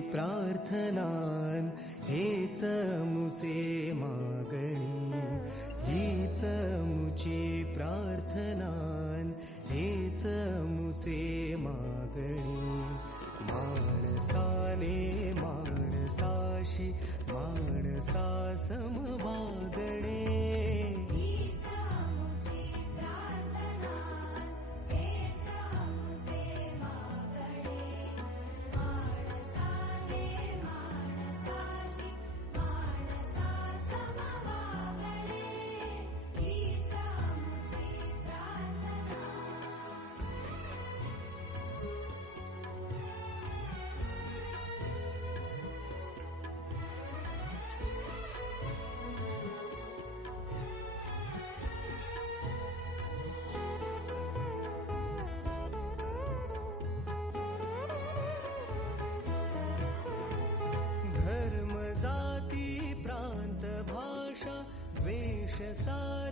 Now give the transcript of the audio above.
प्रार्थनान हेच मुचे मागणी. हीच मुची प्रार्थनान हेच मुचे मागणी. माणसाने माणसाशी माणसा समवागणे ಸಾರ